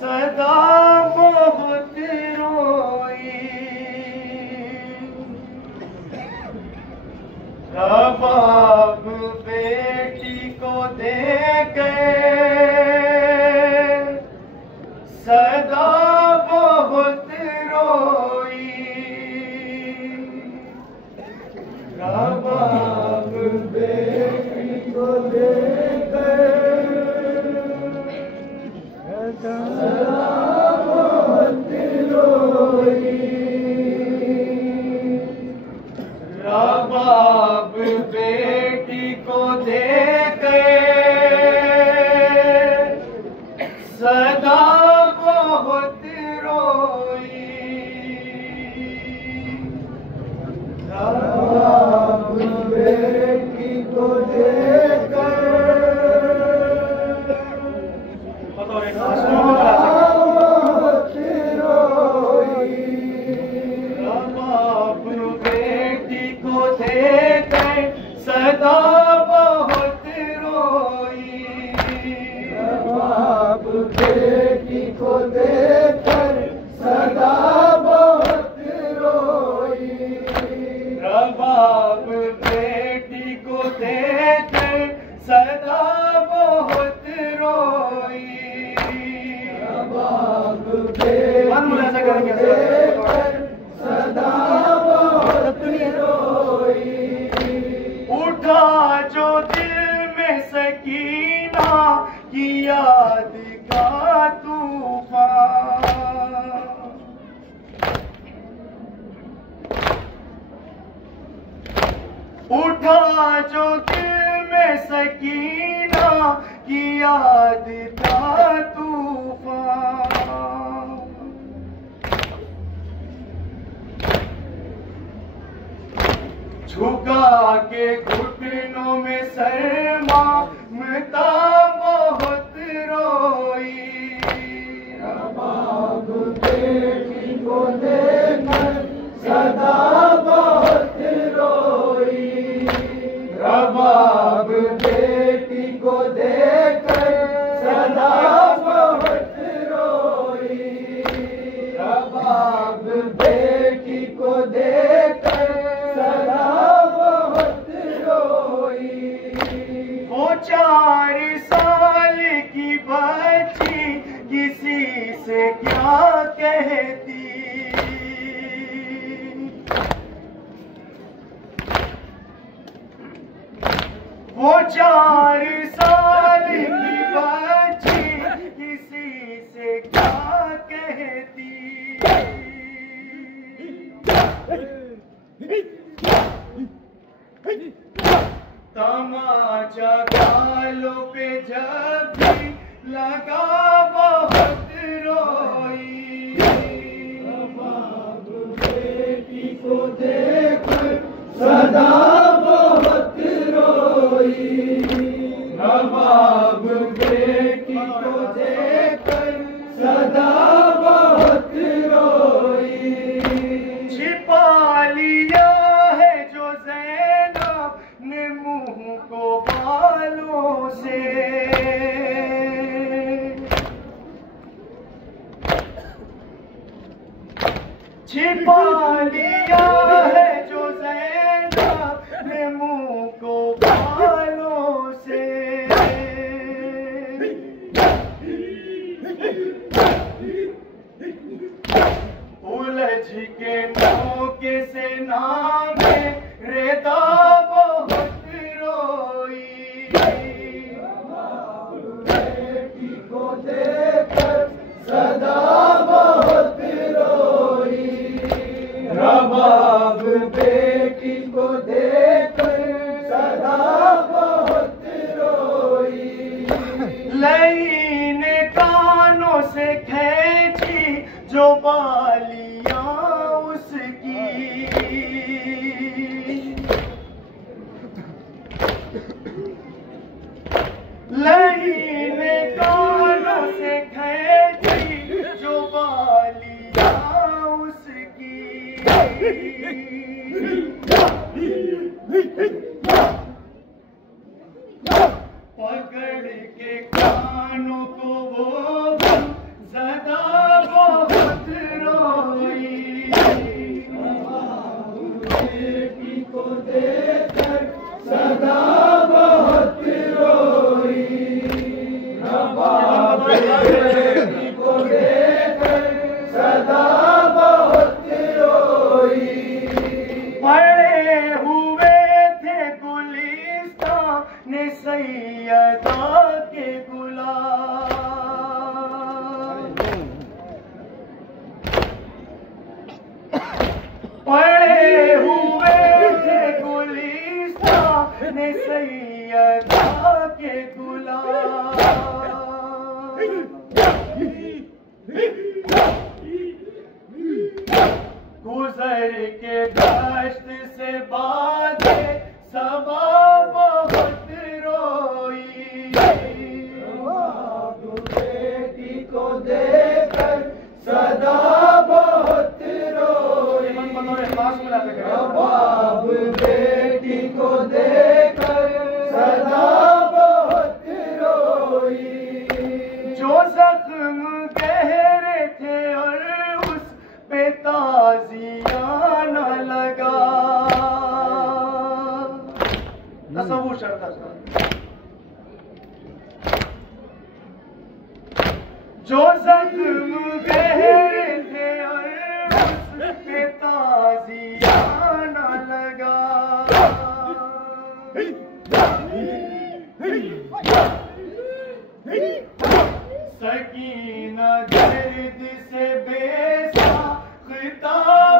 सदा बहुत रोई, बाप बेटी को दे गए, सदा बहुत रोई, बाप बेटी को दे गए, सदा बहुत रोई, बाप बेटी को दे गए, सदा बहुत रोई, बाप बेटी को दे सदा बहुत रोई, बाप बेटी को देकर सदा बहुत रोई, बाप बेटी को देकर सदा बहुत रोई, बाप बेटी को देकर सदा बहुत रोई, उठा जो दिल में सकीना की याद का तूफान, उठा जो दिल में सकीना की याद का तूफान, झुका के घुटनों में शर्मा मता बहुत रोई, बाप बेटी को देकर सदा बहुत रोई, बाप बेटी को देकर सदा बहुत रोई, बाप बेटी को देकर सदा बहुत रोई, वो 4 साल की बच्ची किसी से क्या कहती, वो 4 साल की बच्ची किसी से क्या कहती, तमाचा गालों पे जब भी लगा बहुत रोई, बाप बेटी को देखकर सदा बहुत रोई, बाप बेटी को देखकर सदा बहुत रोई, छिपा लिया है जो ज़ैनब ने मुंह को बालों से, छिपा लिया है जो ज़ैनब ने मुंह को बालों से, उलझ के नौके से नामे रेता बहुत रोई, बाप बेटी को देकर सदा बहुत रोई, बाप बेटी को देकर सदा बहुत रोई, लई ने कानों से खींची जो बालियां उसकी, लई ने कानों से खींची जो बालियां उसकी, पकड़ के कानों को वो सर के दश्त से बाधे सबा बहुत रोई। रबाब बेटी को देकर सदा बहुत रोई। रबाब बेटी को देकर सदा बहुत रोई। जो जख्म गहरे थे और उस पे ताजिया न लगा। तसव्वुर शर्त है। जो जख्म गहरे थे और उस पे ताजिया न लगा। सकीना दर्द से बेसाख्ता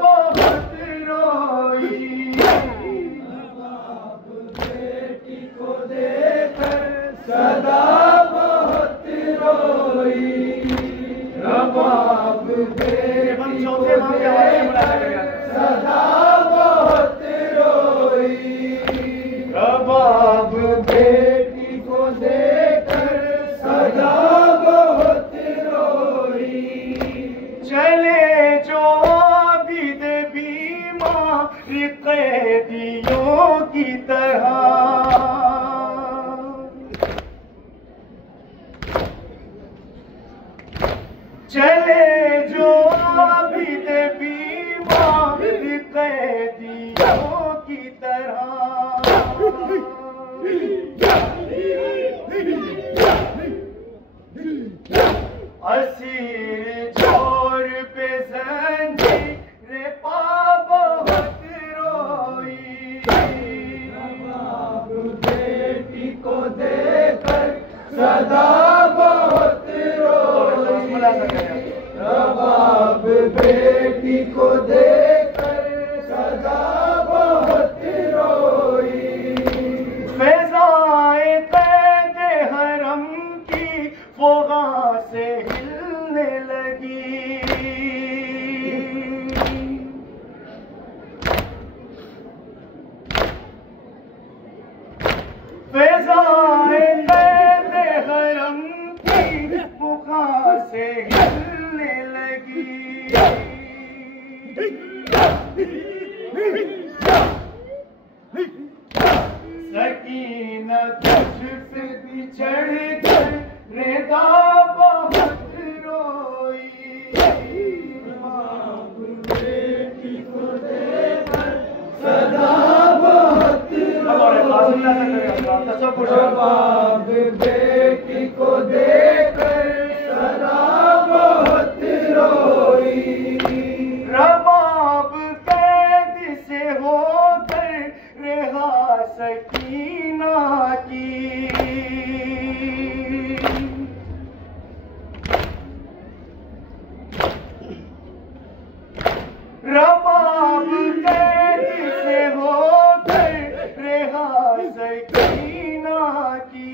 बहुत रोई। रबाब बेटी को देकर सदा बहुत रोई। रबाब बेटी को देकर सदा बहुत रोई। रबाब बेटी को देकर सदा बहुत रोई। चले जो आबिद बीमार कैदियों की तरह। चले जो आबिद बीमार कैदियों की तरह। असीर जोर पे जंजीर पा बहुत रोई। रबाब बेटी को देकर सदा बहुत रोई। रबाब बेटी को देकर सदा बहुत रोई। फ़िज़ाए क़ैद हरम की फ़ुग़ा से हिलने लगी। फ़िज़ाए क़ैद हरम की फ़ुग़ा से हिलने लगी। सकीना तुझसे बिछड़ कर रेदा बहुत रोई। रबाब बेटी को देकर सदा बहुत रोई। रबाब बेटी को देकर सदा बहुत रोई। रबाब कैद से होकर रहा सकीना की। रबाब कैद से होकर रहा सकीना की।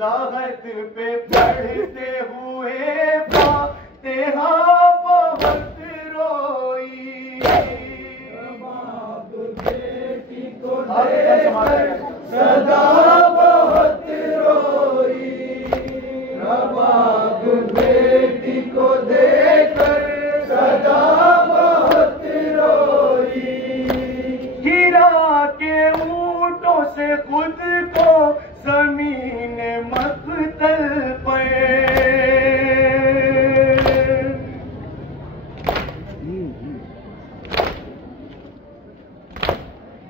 लागत पे पढ़ते हुए फातिहा बहुत रोई। रबाब बेटी को देकर सदा बहुत रोई। रबाब बेटी को देकर सदा बहुत रोई। गिरा के ऊँटों से खुद को ज़मीन मक़तल पे।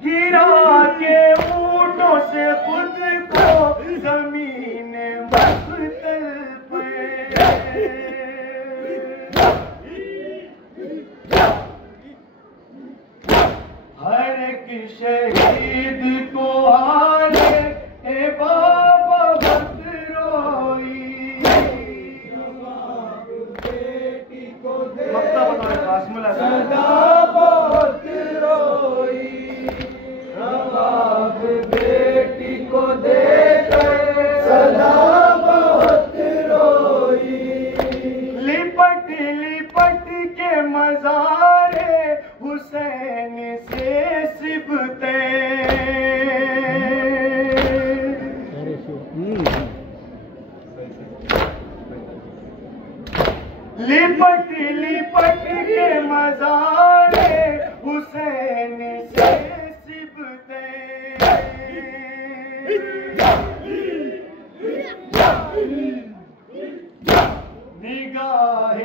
गिरा के ऊँटों से खुद को ज़मीन मक़तल पे। हर एक शहीद को हारे ए बाबा बहुत रोई। रबाब बेटी को मक्ता बताओ कासमुला सदा बहुत रोई। रबाब बेटी को देकर सदा निगाह